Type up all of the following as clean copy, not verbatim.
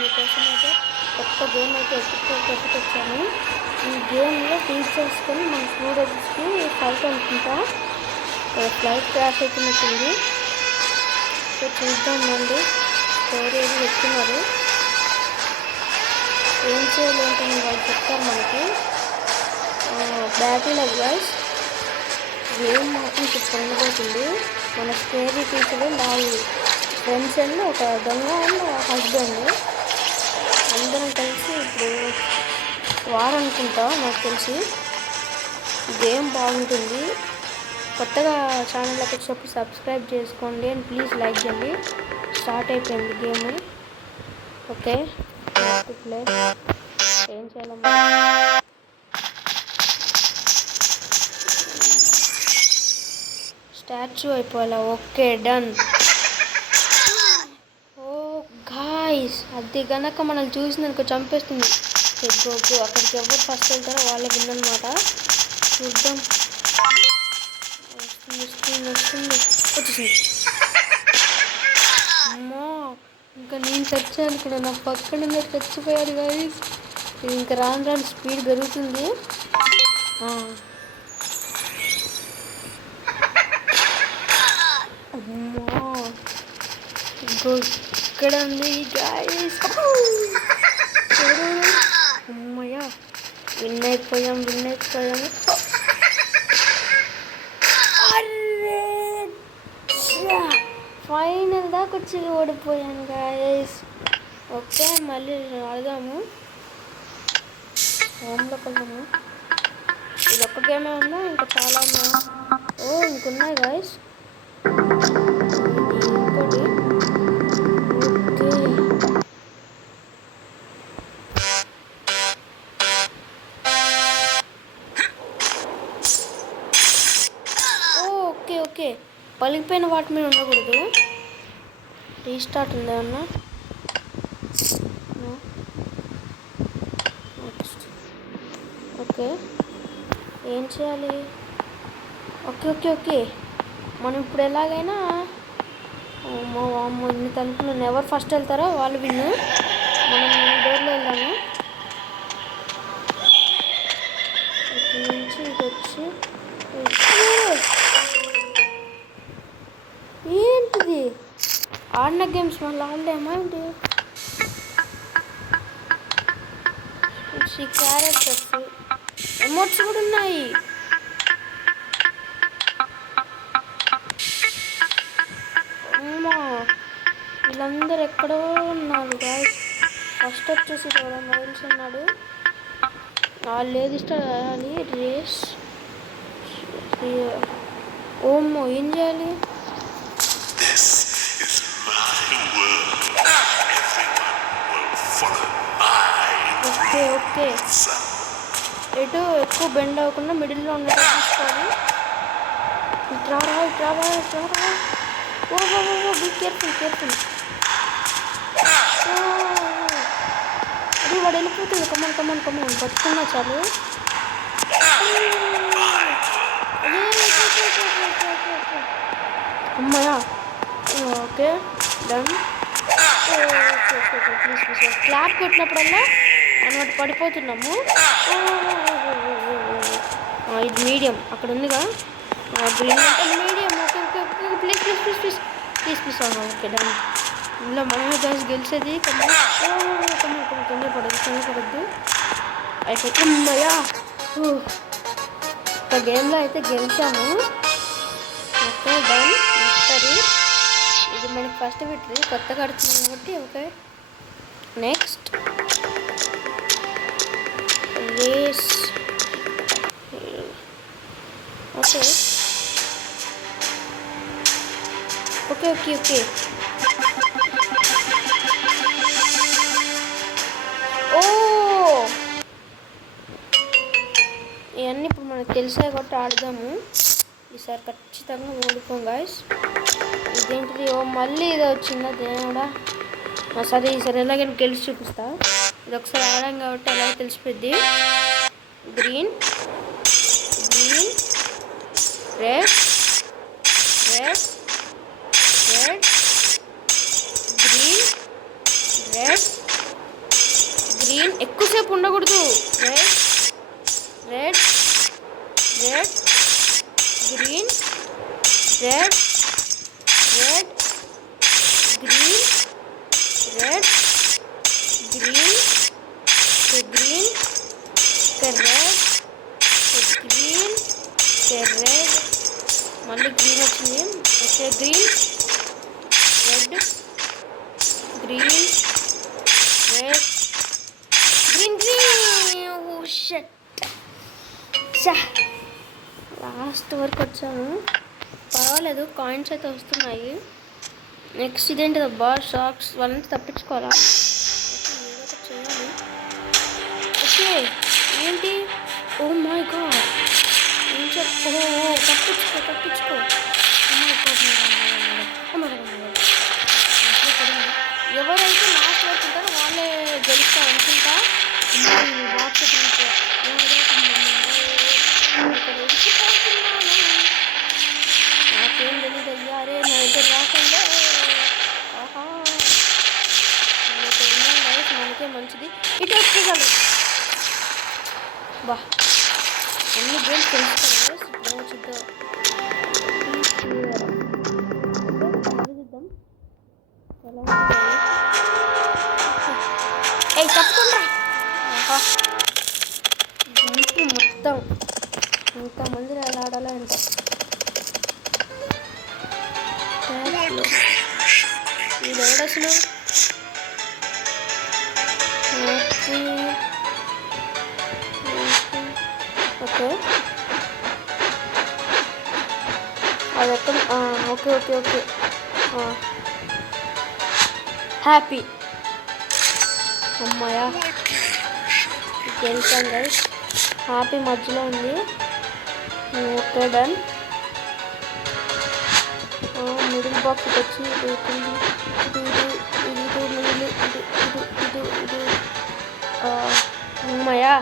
మీకోసం అయితే కొత్త గేమ్ అయితే ఎత్తుకొచ్చాను. ఈ గేమ్లో టీచ్ చేసుకొని మన స్టూడెంట్స్కి ఫ్లైట్ అనుకుంటా ఫ్లైట్ క్రాష్ అవుతున్నట్టుంది. సో చూద్దాం మళ్ళీ స్టోరీ ఏది చెప్తున్నారు, ఏం చేయాలి ఏంటని వాళ్ళు చెప్తారు మనకి. బ్యాటిల్ అడ్వైస్ గేమ్ మాత్రం ఇప్పుడు ఉండబోతుంది. మన స్టోరీ టీచర్ నాలుగు ఫ్రెండ్స్ అండ్ ఒక దొంగ అండ్ హస్బెండ్ అందరం కలిసి ఇప్పుడు వారనుకుంటా నాకు తెలిసి. గేమ్ బాగుంటుంది. కొత్తగా ఛానల్లోకి వచ్చినప్పుడు సబ్స్క్రైబ్ చేసుకోండి అండ్ ప్లీజ్ లైక్ చేయండి. స్టార్ట్ అయిపోయింది గేమ్. ఓకే ప్లే ఏం చేయాలమ్మా, స్టాచ్యూ అయిపోవాలా. Okay done. ఓ గాయ్స్, అది కనుక మనల్ని చూసిందనుకో చంపేస్తుంది. ఓకే అక్కడికి ఎవరు ఫస్ట్ వెళ్తారో వాళ్ళే విన్ అనమాట. చూద్దాం. వచ్చేసింది. అమ్మా ఇంకా నేను చచ్చాను అనుకున్నా, నా పక్కన చచ్చిపోయాడు గాయ్స్. ఇది ఇంకా రాను రాను స్పీడ్ పెరుగుతుంది. అమ్మా ఇక్కడ ఉంది గాయ్స్. అమ్మయ్యా విన్ అయిపోయాం. ఫైనల్ దాకా వచ్చి ఓడిపోయాను గాయస్. ఓకే మళ్ళీ ఆడదాము. హోమ్లోకి వెళ్దాము. ఇది ఒక్క గేమే ఉందా, ఇంకా చాలా ఉన్నాయి. ఇంకున్నాయి గాయస్. ఇంకోటి ఓకే పలిగిపోయిన వాటి మీద ఉండకూడదు. రీస్టార్ట్ ఉంది ఏమన్నా. ఓకే ఏం చేయాలి? ఓకే మనం ఇప్పుడు ఎలాగైనా ఇన్ని తలుపులు ఎవరు ఫస్ట్ వెళ్తారో వాళ్ళు విన్ను. మనం డోర్లో వెళ్దాము. ఇక్కడి నుంచి ఇది వచ్చి ఏంటిది ఆడిన గేమ్స్ మళ్ళీ ఆడలేమా ఏంటి? క్యారెక్టర్స్ ఎమోట్స్ కూడా ఉన్నాయి. అమ్మా వీళ్ళందరూ ఎక్కడో ఉన్నారు గాయస్. ఫస్ట్ వచ్చేసి మైల్స్ ఉన్నాడు. వాళ్ళు ఏది ఇష్టం చేయాలి రేస్. ఓమ్మో ఏం చేయాలి? ఓకే ఎటు ఎక్కువ బెండ్ అవ్వకుండా మిడిల్లో ఉన్నట్టు తీసుకోవాలి. ఇట్రా బీ కేర్ఫుల్. అది వాడు వెళ్ళిపోతుంది. కమన్ బతుకున్నా చాలు. అమ్మాయా ఓకే డన్. ప్లీజ్ క్లాప్ కొట్టినప్పుడల్లా అన్నమాట పడిపోతున్నాము. ఇది మీడియం అక్కడ ఉందిగా గ్రీన్ అంటే medium. Okay please okay done. ఇందులో మనమే గాయస్ గెలిచేది. తొందరపడద్దు అయిపోతే. అమ్మయ్యా ఒక గేమ్లో అయితే గెలిచాము. Okay done. సరే ఇది మనకి ఫస్ట్ విక్టరీ, కొత్తగా ఆడుతున్నాం కాబట్టి. Okay next race. ఓకే ఇవన్నీ ఇప్పుడు మనకు తెలిసాయి కాబట్టి ఆడదాము. ఈసారి ఖచ్చితంగా ఓడిపోం గాయస్. ఇదేంటిది? మళ్ళీ ఇది వచ్చిందా దేవుడా. సరే ఈసారి ఎలాగైనా గెలిచి చూపిస్తా. ఇది ఒకసారి ఆడాం కాబట్టి అలాగే తెలిసిపోద్ది. Green red green red green ఎక్కువసేపు ఉండకూడదు. Red red red green red red green red green green red green red మళ్ళీ గ్రీన్ వచ్చింది. Okay green red green red green green. Shut last వరకు వచ్చాము. పర్వాలేదు, కాయిన్స్ అయితే వస్తున్నాయి. నెక్స్ట్ ఇదేంటి అబ్బా, షాక్స్ వాళ్ళని తప్పించుకోవాలా? చేయాలి. ఓకే ఏంటి, ఓ మై గాడ్, తప్పించుకో తప్పించుకో. ఎవరైతే లాస్ట్ వరకు ఉంటారో వాళ్ళే గెలుస్తారు అనుకుంటా. నాకేం తెలీదు అయ్యారే, నేనైతే రాకుండా. ఆహా మనకే మంచిది. ఇటు వచ్చేసాను. బా అన్ని గేమ్స్ తెలుస్తాను. చూద్దాం. ఏ తప్పకుండా మొత్తం ఇంతమంది ఎలా ఆడాలో అంట. ఇది ఎవడు అసలు? ఓకే అది ఎక్కడ? Okay okay okay happy. అమ్మాయా గెలిచాం గైస్. హ్యాపీ మధ్యలో ఉంది. Okay done. మిడిల్ బాక్స్ వచ్చి ఇది ఇది ఇది ఇది మిడిల్ ఇది ఇది ఇది ఇది అమ్మాయా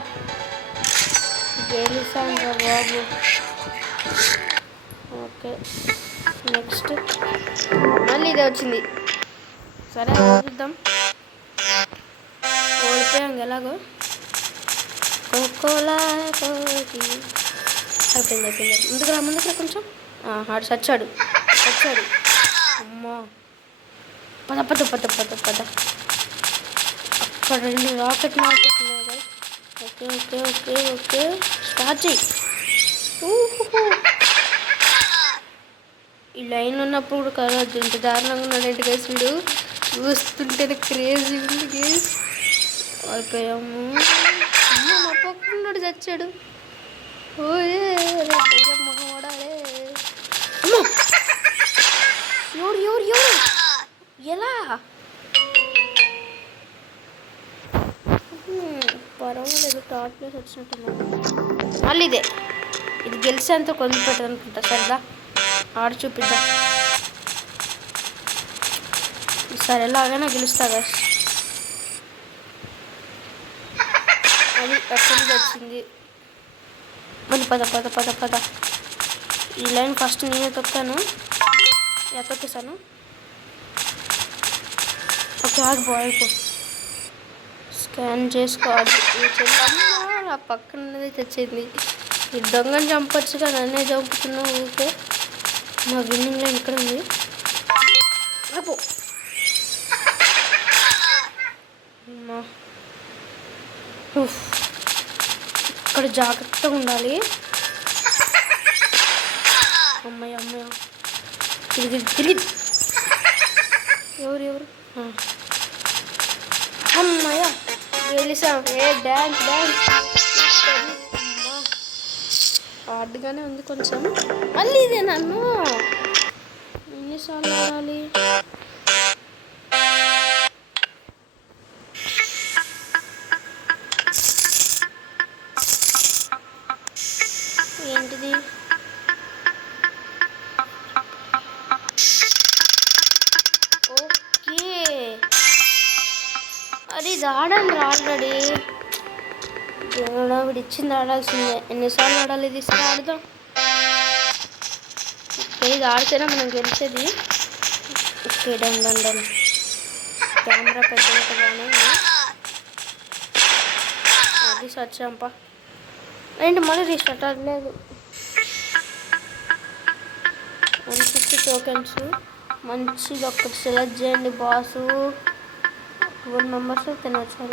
గెలిచాం రా బాబు. ఓకే నెక్స్ట్ మళ్ళీ ఇదే వచ్చింది. సరే చూద్దాం. ఓడిపోయాం ఎలాగో. కోకోలా కోటి అయిపోయింది అయిపోయింది. ముందుకు రా కొంచెం. ఆడు చచ్చాడు. అమ్మా పద పద పద పద పద. అక్కడ 2 రాకెట్ మార్కెట్ ఉన్నాయి కదా. Okay okay okay okay start చెయ్యి. ఈ లైన్ ఉన్నప్పుడు కూడా కలవద్దు. ఇంత దారుణంగా ఉన్నాడంటే గైస్ వీడు. చూస్తుంటే క్రేజీ ఉంది గైస్. అయిపోయాము. మా పక్కనున్నాడు చచ్చాడు. ఓయే మొహడాలే. ఎవరు ఎవరు ఎవరు ఎలా? పర్వాలేదు, థర్డ్ ప్లేస్ వచ్చినట్టున్నాను. మళ్ళీ ఇదే. ఇది గెలిచేంత కొంచెం పెట్టదు అనుకుంటా. సరేదా ఆడ చూపిద్దాం. ఈసారి ఎలాగైనా గెలుస్తా గైస్. అది ఎక్కడికి వచ్చింది. మళ్ళీ పద పద పద పద. ఈ లైన్ ఫస్ట్ నేనే తొక్కాను. తొక్కేసాను. ఓకే ఆడు బాయ్కో స్కాన్ చేసుకోవాలి. ఆ పక్కన ఉన్నది తెచ్చింది. ఈ దొంగని చంపొచ్చుగా, నన్నే చంపుతున్నావు ఊకే. మా విన్నింగ్ లైన్ ఇక్కడ ఉంది. ఇక్కడ జాగ్రత్తగా ఉండాలి. అమ్మాయి అమ్మాయి తిరిగి ఎవరు అమ్మాయ గెలిసాం. డ్యాన్స్ హార్డ్గానే ఉంది కొంచెం. మళ్ళీ ఇదే నన్ను ఎన్నిసార్లు ఆడాలి? ఏంటిది? ఓకే అది ఇది ఆడండి ఆల్రెడీ. వీడు ఇచ్చింది ఆడాల్సిందే. ఎన్నిసార్లు ఆడాలి? ఇది ఇస్తే ఆడదాం. ఓకే ఇది ఆడితేనే మనం గెలిచేది. ఓకే డన్ కెమెరా పెద్దగా బాగానే ఉంది. రీస్టార్ట్ చేయంపా. ఏంటి మళ్ళీ రీస్టార్ట్ అవ్వలేదు. 150 టోకెన్స్ మంచిది. ఒక్కటి సెలెక్ట్ చేయండి బాసు. 12 మెంబర్స్ తినవచ్చు.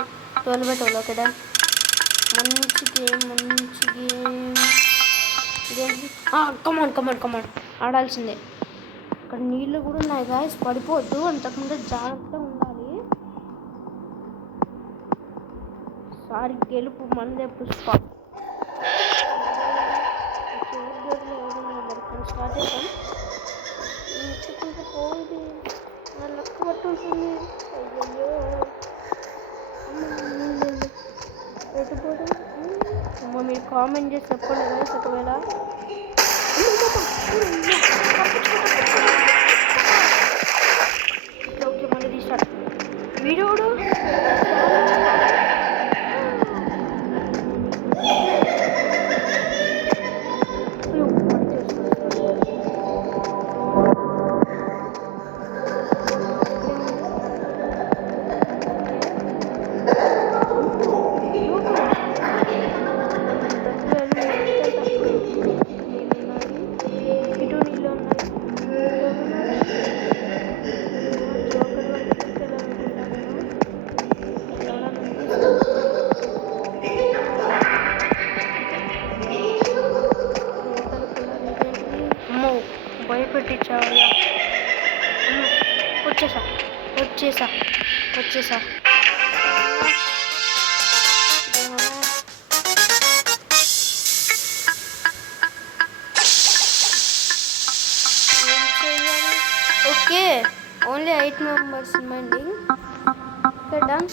12 బై 12. Okay done. మంచి గేమ్ ఇదేంటి? కమాన్ ఆడాల్సిందే. ఇక్కడ నీళ్ళు కూడా ఉన్నాయి గాయస్, పడిపోవద్దు. అంతకుముందే జాగ్రత్తగా ఉండాలి. సారి గెలుపు మందే పుష్ప. స్టార్ట్ చేద్దాం. పోయింది నా లెక్క పట్టు ఉంటుంది. అయ్యయ్యో అమ్మ, మీరు కామెంట్ చేసి చెప్పండి గాయస్. ఒకవేళ ఓకే మళ్ళీ రీస్టార్ట్. వీడియోడు భయపెట్టించావయ్యా. వచ్చేసా. Okay only 8 members minding. Okay done.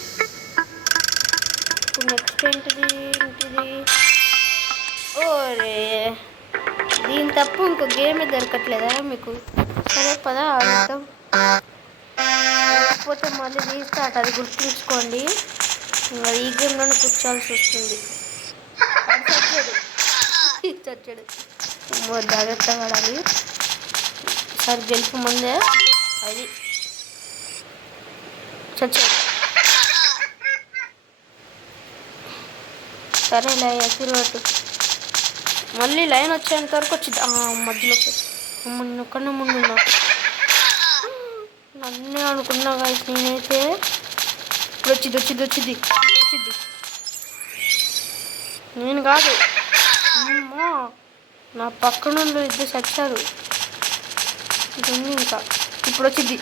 ఇప్పుడు నెక్స్ట్ ఏంటిది? ఓరే దీని తప్పు ఇంకో గేమే దొరకట్లేదా మీకు? సరే పదా ఆడతాం. లేకపోతే మళ్ళీ రీస్టార్ట్, అది గుర్తుంచుకోండి. ఇంకా ఈ గేమ్లోనే కూర్చోవాల్సి వస్తుంది. చచ్చాడు. జాగ్రత్తగా ఆడాలి. సార్ గెలుపు ముందే అది చచ్చాడు. సరే తిరగట్టు. మళ్ళీ లైన్ వచ్చేంత వరకు వచ్చింది. మధ్యలోకి ఒక్కనే ముందున్నా. నన్నే అనుకున్నా గాయస్ నేనైతే. ఇప్పుడు వచ్చింది. నేను కాదు. అమ్మా, నా పక్కన ఇద్దరు చచ్చారు. ఇది ఉంది ఇంకా. ఇప్పుడు వచ్చింది.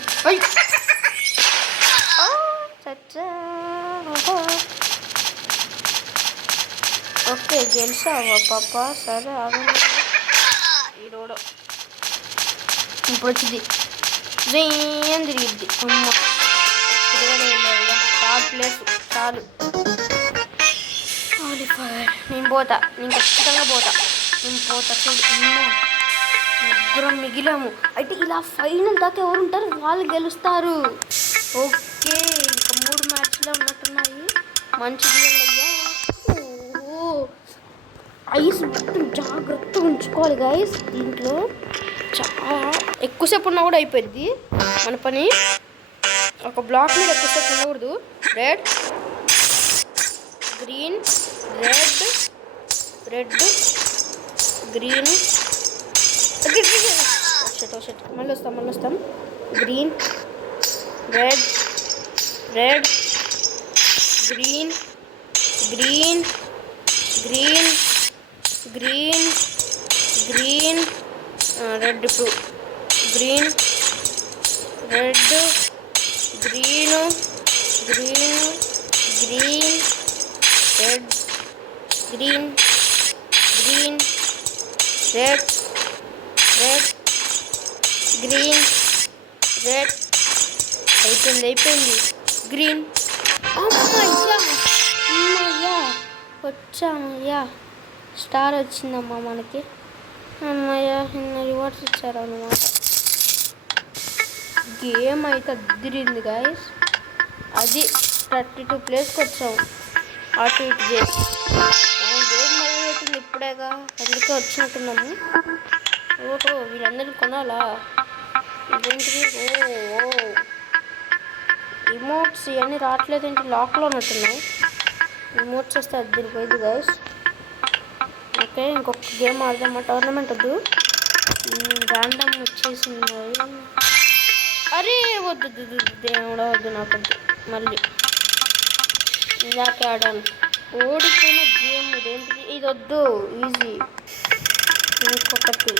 చచ్చా. ఓకే గెలిచావా పాప? సరే ఆగండి. ఈరోడు ఇప్పుడు వచ్చింది. ఏం తిరిగిద్ది. అమ్మ తిరగలేదు. థర్డ్ ప్లేస్ చాలు. నేను పోతా. నేను ఖచ్చితంగా పోతా. చూడు. ముగ్గురం మిగిలాము. అయితే ఇలా ఫైనల్ దాకా ఎవరు ఉంటారు వాళ్ళు గెలుస్తారు. ఓకే ఇంకా 3 మ్యాచ్లో ఉన్నట్టున్నాయి. మంచిది అయ్యా. ఐస్ మొత్తం జాగ్రత్తగా ఉంచుకోవాలి గైస్. దీంట్లో చాలా ఎక్కువసేపు ఉన్నా కూడా అయిపోద్ది మన పని. ఒక బ్లాక్ మీద ఎక్కువసేపు ఉండకూడదు. రెడ్ గ్రీన్ గ్రీన్ మళ్ళీ వస్తాం. Green red green red. ఇప్పుడు గ్రీన్ రెడ్ రెడ్ అయిపోయింది. గ్రీన్. వచ్చామయ్యా. స్టార్ వచ్చిందమ్మా మనకి. అమ్మయ్యా రివార్డ్స్ ఇచ్చారు అన్నమాట. గేమ్ అయితే అదిరింది గాయస్. అది 32 ప్లేస్కి వచ్చాము. అటు ఇటు చేసి గేమ్ మొదలవుతుంది ఇప్పుడేగా, అందుకే వచ్చినట్టున్నాము. ఓహో వీళ్ళందరినీ కొనాలా? ఇదేంటిది? ఇమోట్స్ ఇవన్నీ రావట్లేదేంటి? లాక్లో ఉన్నట్టున్నాయి. రిమోట్ చేస్తే అది తిరిగిపోయింది గైస్. ఓకే, ఇంకొక గేమ్ ఆడదామా? టోర్నమెంట్ వద్దు, ర్యాండమ్ వచ్చేసింది. అరే వద్దు దేవుడా, వద్దు నాకొద్దు. మళ్ళీ ఇందాకే ఆడాను, ఓడిపోయిన గేమ్ ఇదేంటిది? ఇది వద్దు, ఈజీ. ఇంకొకటి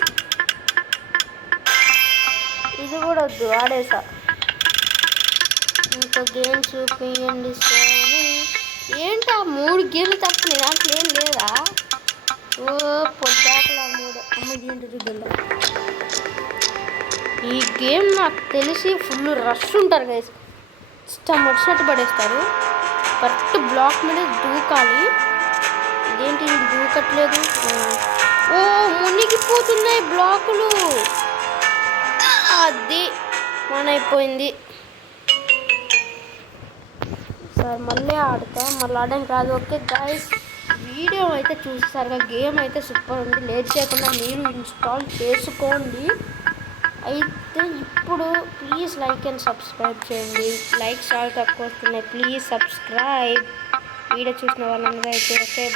ఇది కూడా వద్దు, ఆడేసా. ఇంకో గేమ్ చూపించండి స్వామి. ఏంటి ఆ 3 గేమ్లు తప్ప నాకు ఏం లేదా? ఓ పొద్దాకలా 3 అమ్మ ఏంటి చూద్దా. ఈ గేమ్ నాకు తెలిసి ఫుల్ రష్ ఉంటారు గైస్, ఇష్టం వచ్చినట్టు పడేస్తారు. కరెక్ట్ బ్లాక్ మీద దూకాలి. ఇదేంటి ఇది దూకట్లేదు? ఓ మునిగిపోతున్నాయి బ్లాకులు. అది మన అయిపోయింది సార్. మళ్ళీ ఆడతా, మళ్ళీ ఆడడానికి రాదు. ఓకే గైస్, వీడియో అయితే చూస్తారుగా, గేమ్ అయితే సూపర్ ఉంది. లేట్ చేయకుండా మీరు ఇన్స్టాల్ చేసుకోండి. అయితే ఇప్పుడు ప్లీజ్ లైక్ అండ్ సబ్స్క్రైబ్ చేయండి. లైక్స్ చాలా తక్కువ వస్తున్నాయి, ప్లీజ్ సబ్స్క్రైబ్. వీడియో చూసిన వాళ్ళందరూ అయితే ఓకే.